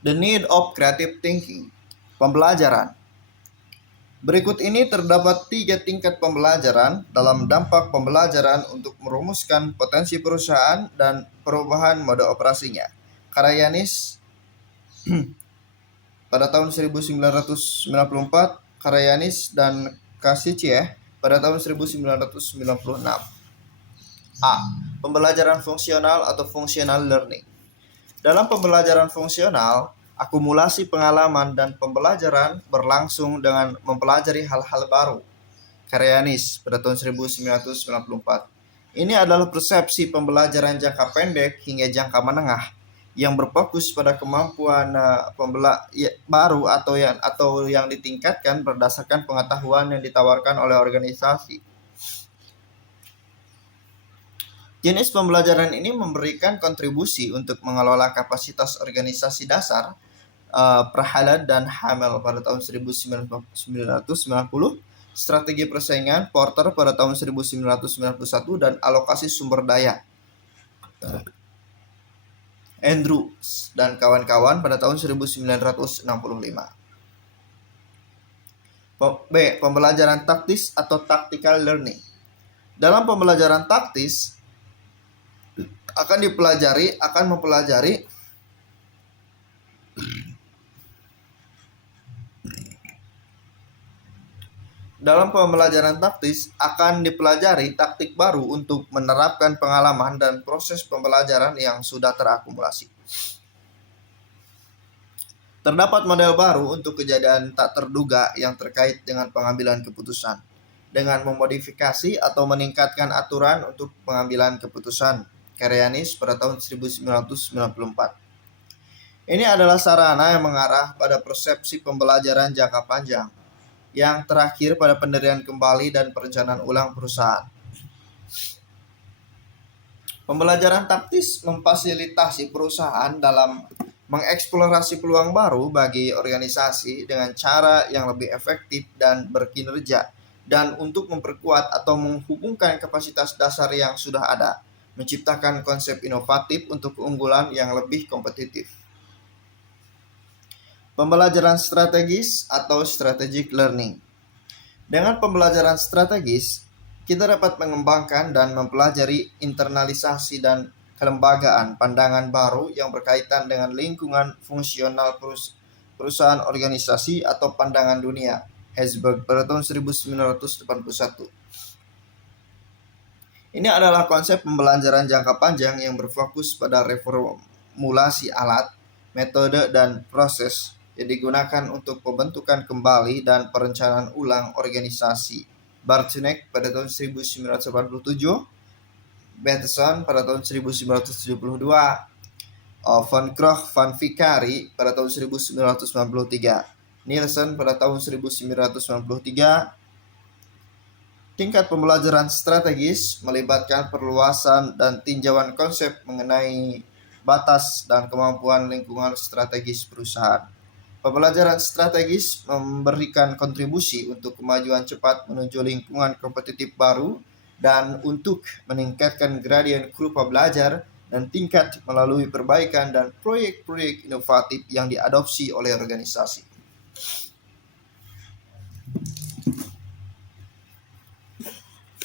The need of creative thinking. Pembelajaran. Berikut ini terdapat 3 tingkat pembelajaran dalam dampak pembelajaran untuk merumuskan potensi perusahaan dan perubahan mode operasinya. Karayanis pada tahun 1994, Karayanis dan Kasicie pada tahun 1996. A. Pembelajaran fungsional atau functional learning. Dalam pembelajaran fungsional, akumulasi pengalaman dan pembelajaran berlangsung dengan mempelajari hal-hal baru. Karayanis pada tahun 1994. Ini adalah persepsi pembelajaran jangka pendek hingga jangka menengah yang berfokus pada kemampuan baru atau yang ditingkatkan berdasarkan pengetahuan yang ditawarkan oleh organisasi. Jenis pembelajaran ini memberikan kontribusi untuk mengelola kapasitas organisasi dasar. Prahalad dan Hamel pada tahun 1990, strategi persaingan Porter pada tahun 1991, dan alokasi sumber daya Andrews dan kawan-kawan pada tahun 1965. B. Pembelajaran taktis atau tactical learning. Dalam pembelajaran taktis akan mempelajari taktik baru untuk menerapkan pengalaman dan proses pembelajaran yang sudah terakumulasi. Terdapat model baru untuk kejadian tak terduga yang terkait dengan pengambilan keputusan, dengan memodifikasi atau meningkatkan aturan untuk pengambilan keputusan. Karayanis pada tahun 1994. Ini adalah sarana yang mengarah pada persepsi pembelajaran jangka panjang, yang terakhir pada pendirian kembali dan perencanaan ulang perusahaan. Pembelajaran taktis memfasilitasi perusahaan dalam mengeksplorasi peluang baru bagi organisasi dengan cara yang lebih efektif dan berkinerja, dan untuk memperkuat atau menghubungkan kapasitas dasar yang sudah ada, menciptakan konsep inovatif untuk keunggulan yang lebih kompetitif. Pembelajaran strategis atau strategic learning. Dengan pembelajaran strategis, kita dapat mengembangkan dan mempelajari internalisasi dan kelembagaan pandangan baru yang berkaitan dengan lingkungan fungsional perusahaan organisasi atau pandangan dunia. Herzberg pada tahun 1981. Ini adalah konsep pembelajaran jangka panjang yang berfokus pada reformulasi alat, metode, dan proses yang digunakan untuk pembentukan kembali dan perencanaan ulang organisasi. Bartunek pada tahun 1987, Bateson pada tahun 1972, Van Gogh Van Vicari pada tahun 1993, Nielsen pada tahun 1993. Tingkat pembelajaran strategis melibatkan perluasan dan tinjauan konsep mengenai batas dan kemampuan lingkungan strategis perusahaan. Pembelajaran strategis memberikan kontribusi untuk kemajuan cepat menuju lingkungan kompetitif baru dan untuk meningkatkan gradien kurva belajar dan tingkat melalui perbaikan dan proyek-proyek inovatif yang diadopsi oleh organisasi.